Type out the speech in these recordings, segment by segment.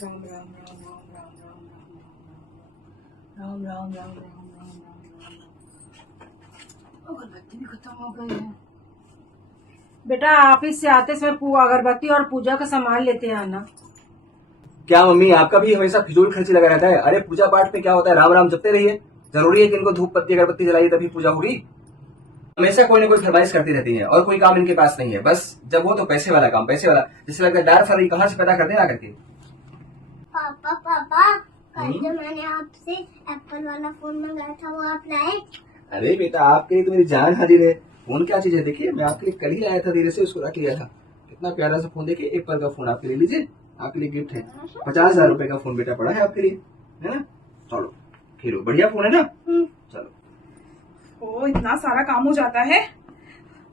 राम राम राम राम राम राम राम राम राम राम राम राम राम। अगरबत्ती भी खत्म हो गई है। बेटा ऑफिस से आते समय अगरबत्ती और पूजा का सामान लेते आना। क्या मम्मी, आपका भी हमेशा फिजूल खर्ची लगा रहता है। अरे पूजा पाठ में क्या होता है, राम राम जपते रहिए। जरूरी है कि इनको धूप पत्ती अगरबत्ती जलाइए तभी पूजा होगी। हमेशा कोई ना कोई फरमाइश करती रहती है और कोई काम इनके पास नहीं है। बस जब वो तो पैसे वाला काम, पैसे वाला। जैसे लगता है डार फरवरी कहाँ से पैदा कर देना करके। पापा पापा, कल जो मैंने आपसे एप्पल वाला फोन मंगाया था वो आप लाए? अरे बेटा, आपके लिए तो मेरी जान हाजिर है। फोन क्या चीज है, देखिए मैं आपके लिए कल ही आया था, धीरे से उसको रख लिया था। कितना प्यारा सा फोन, देखिए एप्पल का फोन आपके लिए, लीजिए आपके लिए गिफ्ट है। 50,000 रुपए का फोन बेटा पड़ा है आपके लिए, है ना। चलो खेलो, बढ़िया फोन है ना। चलो। ओ इतना सारा काम हो जाता है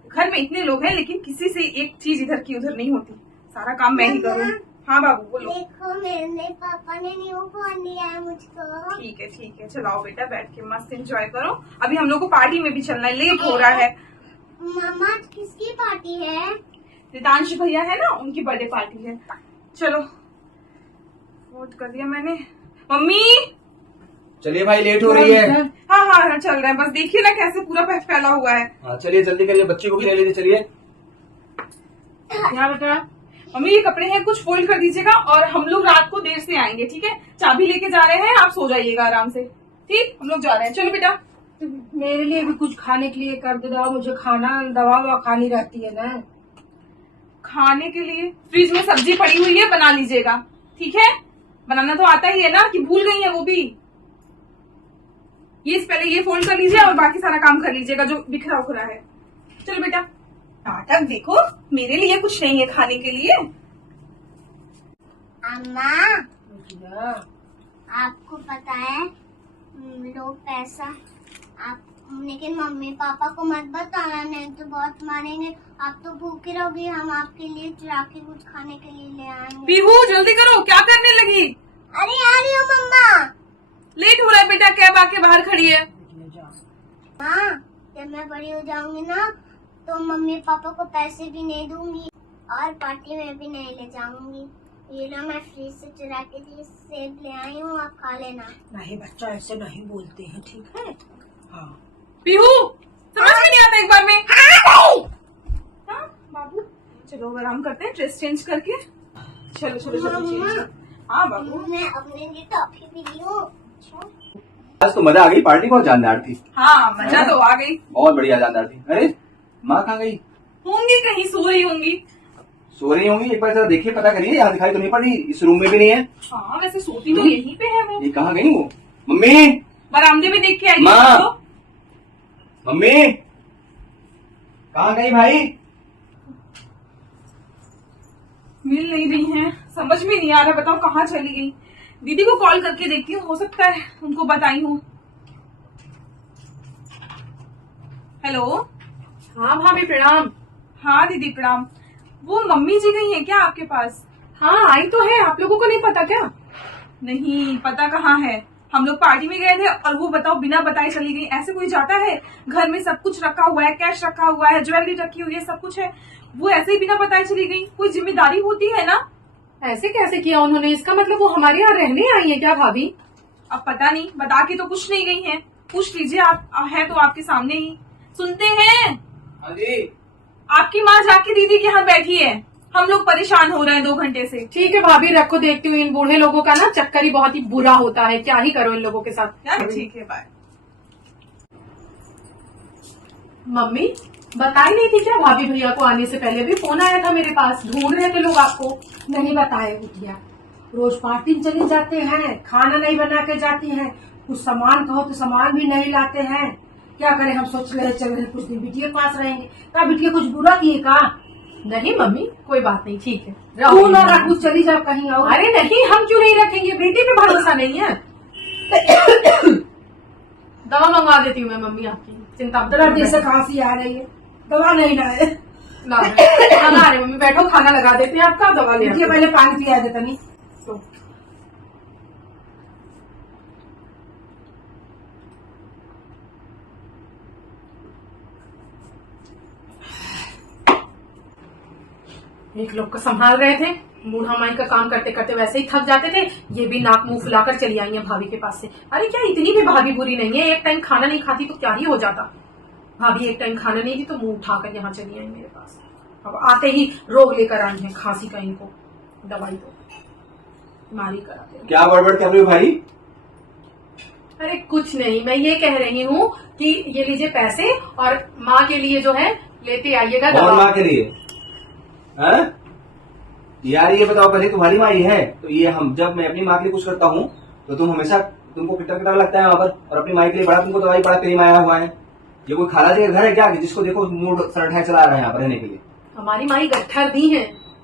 घर में, इतने लोग हैं लेकिन किसी से एक चीज इधर की उधर नहीं होती। सारा काम मैं ही करूँ। हाँ बाबू बोलो। देखो मेरे पापा ने न्यू फोन दिया है मुझको। ठीक है चलाओ बेटा, बैठ के मस्त एंजॉय करो। अभी हम लोग को पार्टी में भी चलना है, लेट हो रहा है। मम्मा किसकी पार्टी है? रितांश भैया है ना, उनकी बर्थडे पार्टी है। चलो वोट कर दिया मैंने। मम्मी चलिए भाई, लेट हो रही है। हाँ चल रहा है, बस देखिए ना कैसे पूरा फैला हुआ है। हाँ चलिए जल्दी करिए, बच्ची को भी ले लीजिए। चलिए। क्या बेटा? मम्मी ये कपड़े हैं, कुछ फोल्ड कर दीजिएगा और हम लोग रात को देर से आएंगे, ठीक है। चाबी लेके जा रहे हैं, आप सो जाइएगा आराम से। ठीक, हम लोग जा रहे हैं। चलो बेटा। मेरे लिए भी कुछ खाने के लिए कर दो, मुझे खाना दवा ववा खानी रहती है ना। खाने के लिए फ्रिज में सब्जी पड़ी हुई है, बना लीजिएगा, ठीक है। बनाना तो आता ही है ना, कि भूल गई है वो भी। ये पहले ये फोल्ड कर लीजिए और बाकी सारा काम कर लीजिएगा जो बिखरा उखरा है। चलो बेटा। नाटक देखो, मेरे लिए कुछ नहीं है खाने के लिए। अम्मा आपको पता है लोग पैसा आप, लेकिन मम्मी पापा को मत बताना, नहीं तो बहुत मारेंगे। आप तो भूखे रहोगे, हम आपके लिए चुरा के कुछ खाने के लिए ले आएंगे। पीहू जल्दी करो, क्या करने लगी? अरे आ रही हो मम्मा। लेट हो रहा है बेटा, कैब आके बाहर खड़ी है। हाँ, जब मैं बड़ी हो जाऊंगी ना तो मम्मी पापा को पैसे भी नहीं दूंगी और पार्टी में भी नहीं ले जाऊंगी। ये लो मैं फ्रिज से चुरा के लिए सेब ले आई हूँ, आप खा लेना। नहीं बच्चा, ऐसे नहीं बोलते हैं, ठीक है। हाँ पीहू समझ में नहीं आता एक बार में। हाँ बाबू चलो आराम करते हैं, ड्रेस चेंज करके। चलो चलो चलो चलो। हाँ बाबू मैं अपने लिए टॉफी भी ली हूँ। आज तो मजा आ गई, पार्टी बहुत जानदार थी। हाँ मजा तो आ गई, बहुत बढ़िया जानदार थी। अरे माँ कहाँ गई? होंगी कहीं, सो रही होंगी। सो रही होंगी, एक बार जरा देखिए, पता करिए। यहाँ दिखाई तो नहीं पड़ रही, इस रूम में भी नहीं है। हाँ वैसे सोती तो यहीं पे है वो। ये कहाँ गई वो? मम्मी, बरामदे में देख के आई माँ। तो। मम्मी कहाँ गई भाई? मिल नहीं रही हैं, समझ में नहीं आ रहा, बताओ कहाँ चली गई। दीदी को कॉल करके देखती हूँ, हो सकता है उनको बताई हूँ। हेलो। हाँ भाभी प्रणाम। हाँ दीदी प्रणाम। वो मम्मी जी गई हैं क्या आपके पास? हाँ आई तो है, आप लोगों को नहीं पता क्या? नहीं पता कहाँ है, हम लोग पार्टी में गए थे और वो बताओ बिना बताए चली गई। ऐसे कोई जाता है? घर में सब कुछ रखा हुआ है, कैश रखा हुआ है, ज्वेलरी रखी हुई है, सब कुछ है, वो ऐसे ही बिना बताए चली गई। कोई जिम्मेदारी होती है ना। ऐसे कैसे किया उन्होंने? इसका मतलब वो हमारे यहाँ रहने आई है क्या भाभी? अब पता नहीं, बता के तो कुछ नहीं गई हैं। पूछ लीजिए, आप है तो आपके सामने ही। सुनते हैं? हाँ जी। आपकी माँ जाके दीदी के यहाँ बैठी है, हम लोग परेशान हो रहे हैं 2 घंटे से। ठीक है भाभी, रखो, देखती हूँ। इन बूढ़े लोगों का ना चक्कर ही बहुत ही बुरा होता है, क्या ही करो इन लोगों के साथ। ठीक है बाय। मम्मी बताई नहीं थी क्या भाभी भैया को? आने से पहले भी फोन आया था मेरे पास, ढूंढ रहे थे लोग आपको। नहीं बताए बिटिया, रोज पार्टी में चले जाते हैं, खाना नहीं बना के जाती हैं, कुछ सामान कहो तो सामान भी नहीं लाते हैं। क्या करें, हम सोच रहे चल रहे कुछ दिन बिटिया के पास रहेंगे। क्या बिटिया कुछ बुरा किए का? नहीं मम्मी कोई बात नहीं, ठीक है तू ना रखू, चली जाओ कहीं और। अरे नहीं, हम क्यों नहीं रखेंगे, बेटी पे भरोसा नहीं है। दवा मंगवा देती हूँ मैं मम्मी आपकी, चिंता मत जरा करो। देर से खांसी आ रही है, दवा नहीं लाए। खाना रहे मम्मी, बैठो, खाना लगा देते हैं आपका, दवा ले बिटिया पहले पानी पिया देता नहीं तो। एक लोग को संभाल रहे थे, बूढ़ा माई का काम करते करते वैसे ही थक जाते थे, ये भी नाक मुंह फुलाकर चली आई है भाभी के पास से। अरे क्या इतनी भी भाभी बुरी नहीं है, एक टाइम खाना नहीं खाती तो क्या ही हो जाता। भाभी एक टाइम खाना नहीं थी तो मुंह उठाकर यहाँ चली आई मेरे पास। अब आते ही रोग लेकर आई है, खांसी का इनको दवाई दो, बीमारी कराते। क्या गड़बड़ कर रहे हो भाई? अरे कुछ नहीं, मैं ये कह रही हूँ कि ये लीजिए पैसे और माँ के लिए जो है लेते आइएगा कौन दवा। माँ के लिए? हैं? यार ये बताओ, पहले तुम्हारी माँ ही है तो ये हम जब मैं अपनी माँ के लिए कुछ करता हूँ तो तुम हमेशा तुमको कितना कितना लगता है वहां पर, और अपनी माँ के लिए बड़ा तुमको दवाई पड़ा तेरी माँ आया हुआ है। ये कोई खाला जी का घर है क्या कि जिसको देखो मूड सरठाए चला रहा है यहाँ पर रहने के लिए? हमारी माई गट्ठर दी है,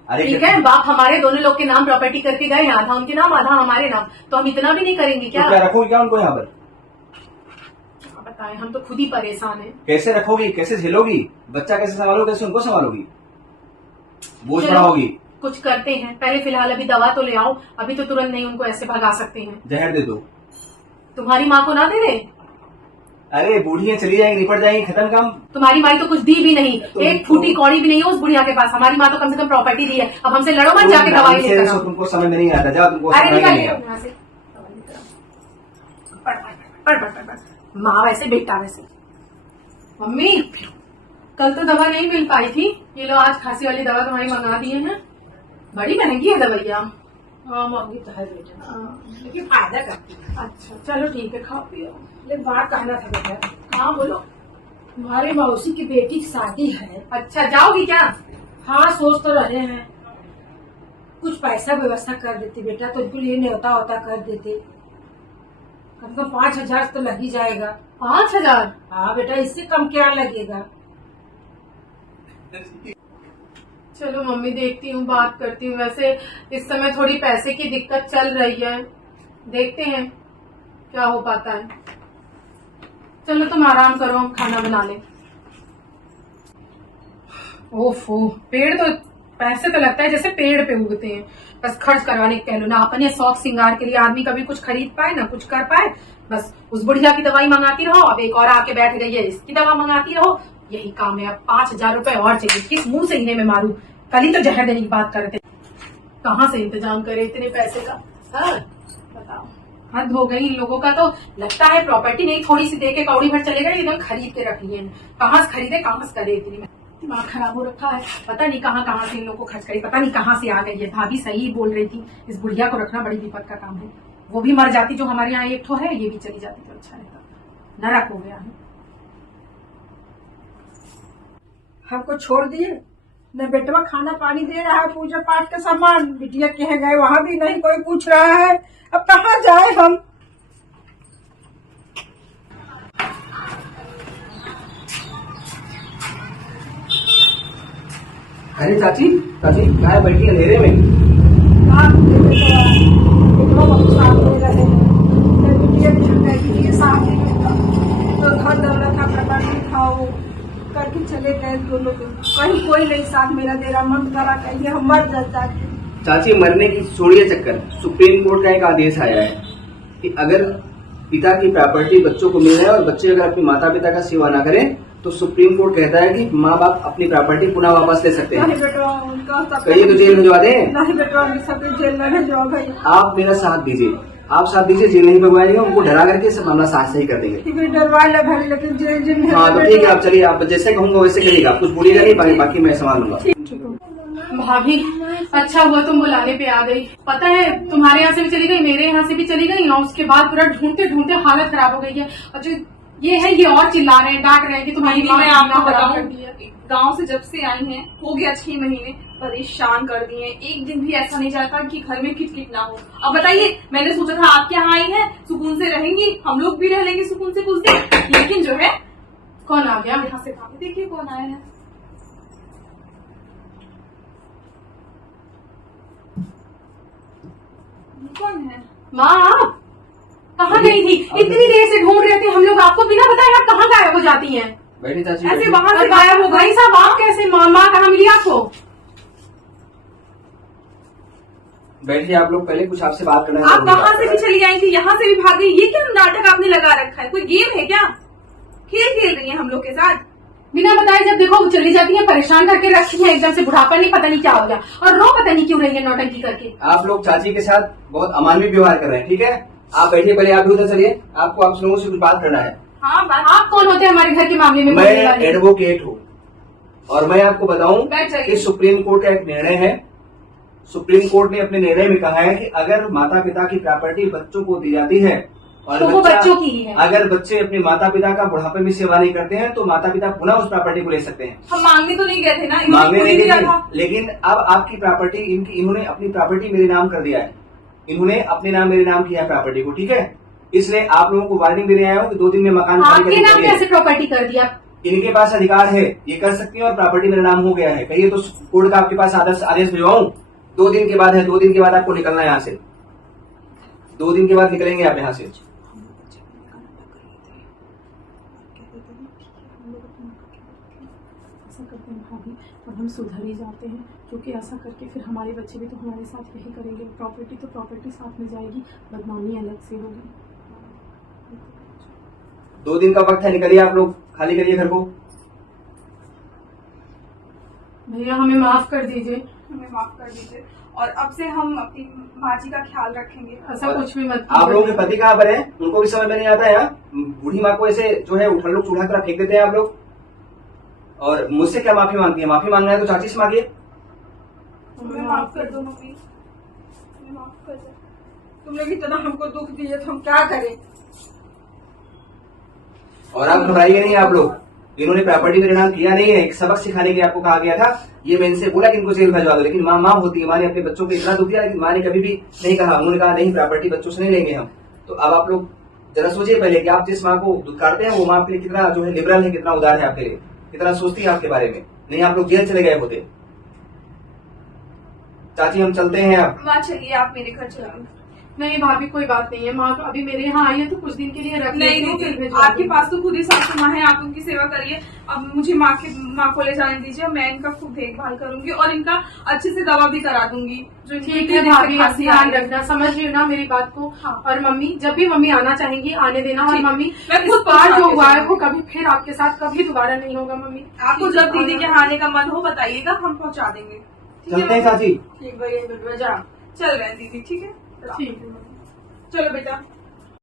अरे ठीक है, बाप हमारे दोनों लोग के नाम प्रॉपर्टी करके गए, आधा उनके नाम आधा हमारे नाम, तो हम इतना भी नहीं करेंगे क्या? तो क्या रखोगी क्या उनको यहाँ पर? क्या बताएं, हम तो खुद ही परेशान हैं। कैसे रखोगी, कैसे झेलोगी? बच्चा कैसे संभालोगी, कैसे उनको संभालोगी? बोझ चलो, बढ़ाओगी? कुछ करते हैं, पहले फिलहाल अभी दवा तो ले आओ, अभी तो तुरंत नहीं उनको ऐसे भगा सकते हैं। जहर दे दो। तुम्हारी माँ को ना दे दे? अरे बूढ़ियां चली जाएंगी, निपट जाएंगी, खत्म काम। तुम्हारी माई तो कुछ दी भी नहीं, तो एक फूटी कौड़ी भी नहीं है उस बुढ़िया के पास। हमारी माँ तो कम से कम प्रॉपर्टी दी है, अब हमसे लड़ो मत, जाके दवाई लेकर आओ। तुमको समझ में नहीं आता, जाओ तुमको अरे समझ में निकल नहीं आता। यहाँ से, दवाई लेकर आओ। पढ़। माँ वैसे बेटा वैसे। मम्मी कल तो दवा नहीं मिल पाई थी, ये लो आज खांसी वाली दवा तुम्हारी मंगा दिए हैं, बड़ी महंगी है दवाइयाँ। हाँ महंगी तो है बेटा, लेकिन फायदा करती है। अच्छा चलो ठीक है, खाओ पियो। लेकिन बात कहना था बेटा, हाँ बोलो। तुम्हारे मौसी की बेटी की शादी है। अच्छा जाओगी क्या? हाँ सोच तो रहे हैं, कुछ पैसा व्यवस्था कर देते बेटा, तो उनको लिए न्योता होता कर देते, कम से कम 5,000 तो लग ही जाएगा। 5,000? हाँ बेटा, इससे कम क्या लगेगा? चलो मम्मी देखती हूँ, बात करती हूँ। वैसे इस समय थोड़ी पैसे की दिक्कत चल रही है, देखते हैं क्या हो पाता है। चलो तुम आराम करो, हम खाना बना लें। ओफो, पेड़ तो पैसे तो लगता है जैसे पेड़ पे उगते हैं, बस खर्च करवाने के कह लो ना, अपने शौक श्रृंगार के लिए आदमी कभी कुछ खरीद पाए ना कुछ कर पाए। बस उस बुढ़िया की दवाई मंगाती रहो, अब एक और आके बैठ गई है, इसकी दवा मंगाती रहो, यही काम है। अब 5,000 रुपए और चाहिए, किस मुंह से इन्हें मैं मारूं? कल ही तो जहर देने की बात कर रहे थे, कहाँ से इंतजाम करे इतने पैसे का? हाँ बताओ, हद हो गई इन लोगों का। तो लगता है प्रॉपर्टी नहीं थोड़ी सी दे के कौड़ी भर चले गए, एकदम खरीद के रख लिए। कहाँ से खरीदे, कहाँ से करे, इतनी दिमाग खराब हो रखा है। पता नहीं कहाँ से इन लोगों को खर्च करी, पता नहीं कहाँ से आ गई है। भाभी सही बोल रही थी, इस बुढ़िया को रखना बड़ी विपद का काम है। वो भी मर जाती जो हमारे यहाँ एक ठो है, ये भी चली जाती तो अच्छा रहता। नरक हो गया है। हमको छोड़ दिए न, बेटवा खाना पानी दे रहा है, पूजा पाठ का सामान, बिटिया कह गए वहाँ भी नहीं कोई पूछ रहा है, अब कहाँ जाए हम? अरे चाची कहाँ बैठी अंधेरे में? बेटवा बहुत साथ में रहे, बिटिया भी गई थी साथ में, तो घर दौलत का प्रबंध खाओ करके चले गए दोनों दिन, कहीं कोई नहीं साथ मेरा दे रहा, मन करा कहिए हम मर जाते। चाची मरने की छोड़िए चक्कर, सुप्रीम कोर्ट का एक आदेश आया है कि अगर पिता की प्रॉपर्टी बच्चों को मिल है और बच्चे अगर अपने माता पिता का सेवा ना करें तो सुप्रीम कोर्ट कहता है कि माँ बाप अपनी प्रॉपर्टी पुनः वापस ले सकते हैं। नहीं बेटवा उनका कहिए तो जेल भिजवा दें। नहीं बेटवा सब जेल में भेजवा भाई। आप मेरा साथ दीजिए, आप साथ दीजिए, जेल नहीं भगवाएगा, उनको डरा करके सब मामला साथ सही कर देंगे। डरवा ले भाई, लेकिन जेल जेल हाँ तो ठीक है, आप चलिए, आप जैसे कहूँगा वैसे करिएगा, कुछ बोलिएगा नहीं, बाकी मैं संभाल लूंगा। भाभी अच्छा हुआ तुम बुलाने पे आ गई। पता है तुम्हारे यहाँ से भी चली गई, मेरे यहाँ से भी चली गई, और उसके बाद पूरा ढूंढते ढूंढते हालत खराब हो गई है। और जो ये है ये और चिल्ला रहे हैं, डांट रहे हैं कि तुम्हारी माँ मैं ने आपको इतना बताऊं, कर दिया। गांव से जब से आई हैं हो गया 6 महीने, परेशान कर दिए। एक दिन भी ऐसा नहीं जाता कि घर में किट ना हो। अब बताइए, मैंने सोचा था आपके यहाँ आई हैं सुकून से रहेंगी, हम लोग भी रह लेंगे सुकून से कुछ दिन, लेकिन जो है कौन आ गया? यहाँ से भाभी देखिए कौन आया है। कौन है? माँ आप कहाँ गई थी? इतनी देर से ढूंढ रहे थे हम लोग आपको, बिना बताए आप कहाँ गायब हो जाती हैं? बैठिए चाची, ऐसे बैठिए। वहां से गायब हो गई साहब, आप कैसे? माँ कहाँ मिली आपको? बैठिए आप लोग, पहले कुछ आपसे बात करना आप कहाँ से भी चली आई थी, यहाँ से भी भाग गई, ये क्या नाटक आपने लगा रखा है? कोई गेम है क्या? खेल खेल रही है हम लोग के साथ? बिना बताए जब देखो वो चली जाती है, परेशान करके रखी है, एकदम से बुढ़ापा नहीं पता नहीं क्या हो गया, और रो पता नहीं क्यों रही है नौटंकी करके। आप लोग चाची के साथ बहुत अमानवीय व्यवहार कर रहे हैं, ठीक है? आप बैठिए, पहले आप भी उधर चलिए, आपको आप लोगों से कुछ बात करना है। हाँ बात। आप कौन होते हैं हमारे घर के मामले में मैं बोलने वाले? एडवोकेट हूँ और मैं आपको बताऊं बैठ जाइए। कि सुप्रीम कोर्ट का एक निर्णय है। सुप्रीम कोर्ट ने अपने निर्णय में कहा है कि अगर माता पिता की प्रॉपर्टी बच्चों को दी जाती है और तो वो बच्चों की ही है। अगर बच्चे अपने माता पिता का बुढ़ापे में सेवा नहीं करते हैं तो माता पिता पुनः उस प्रॉपर्टी को ले सकते हैं। हम मांगने तो नहीं गए थे ना, मांगने इन्होंने नहीं खुद ही दिया देती, था। लेकिन अब आपकी प्रॉपर्टी इन्होंने अपनी प्रॉपर्टी मेरे नाम कर दिया है। इन्होंने अपने नाम मेरे नाम किया है प्रॉपर्टी को, ठीक है? इसलिए आप लोगों को वार्निंग देने आया हूँ कि 2 दिन में मकान खाली आपके करके नाम चलिए। कैसे प्रॉपर्टी कर दिया? इनके पास अधिकार है, ये कर सकती हैं और प्रॉपर्टी मेरा नाम हो गया है। कहिए तो कोर्ट का आपके पास आदेश भिजवाऊं? 2 दिन के बाद है, 2 दिन के बाद आपको निकलना है यहाँ से। 2 दिन के बाद निकलेंगे आप यहाँ से। ऐसा करते हैं भाभी, और हम सुधर ही जाते हैं, क्योंकि ऐसा करके फिर हमारे बच्चे भी तो हमारे साथ यही करेंगे। प्रॉपर्टी तो प्रॉपर्टी साथ में जाएगी, बदनामी अलग से होगी। 2 दिन का वक्त है, निकलिए आप लोग, खाली करिए घर को। भैया हमें माफ कर दीजिए, हमें माफ कर दीजिए, और अब से हम अपनी माँ जी का ख्याल रखेंगे। ऐसा कुछ भी मत आप लोगों के कीजिए। पति कहाँ पर हैं? उनको भी समझ में नहीं आता है। बूढ़ी माँ को ऐसे जो है उठा लोग चूल्हा तरह फेंक देते हैं आप लोग। और मुझसे क्या माफी मांगती है? माफी मांगना है तो चाची से मांगिए। हमें माफ कर दो मम्मी, हमें माफ कर दो। तुम लोग इतना हमको दुख दिए तो हम क्या करें? और आप घबराइए नहीं आप लोग, इन्होंने प्रॉपर्टी मेरे नाम किया नहीं है। एक सबक सिखाने के लिए आपको कहा गया था। ये मैं इनसे बोला कि इनको जेल भिजवा दो, लेकिन माँ होती है, माँ ने अपने बच्चों को इतना दुख दिया, लेकिन माँ ने कभी भी नहीं कहा। उन्होंने कहा नहीं, प्रॉपर्टी बच्चों से नहीं लेंगे हम। तो अब आप लोग जरा सोचिए पहले कि आप जिस माँ को दुत्कारते हैं वो माँ आपके लिए कितना जो है लिबरल है, कितना उदार है आपके लिए, कितना सोचती है आपके बारे में। नहीं आप लोग जेल चले गए होते। चाची हम चलते हैं अब। माँ चलिए, आप मेरे घर चलो। नहीं भाभी कोई बात नहीं है, माँ अभी मेरे यहाँ आई है तो कुछ दिन के लिए रख नहीं लेती हूँ, नहीं, फिर भिजवा आपके दूँगी। पास तो खुद ही सासू माँ है, आप उनकी सेवा करिए। अब मुझे माँ को ले जाने दीजिए, मैं इनका खूब देखभाल करूंगी और इनका अच्छे से दवा भी करा दूंगी। जो इनकी ठीक है जैसे भाभी, आप खांसी आ ध्यान रही है। रखना, समझ रही हो ना मेरी बात को। हाँ। और मम्मी, जब भी मम्मी आना चाहेंगी आने देना। और ठीक। मम्मी, मैं इस खुद बार पहुंचा जो के हुआ है जाऊंगी। वो कभी फिर आपके साथ कभी दोबारा नहीं होगा मम्मी। आपको जब दीदी के यहाँ आने का मन हो बताइएगा, हम पहुँचा देंगे। ठीक चलते हैं है चाची। ठीक भैया, जा चल रहे हैं दीदी, ठीक है? ठीक है। चलो बेटा।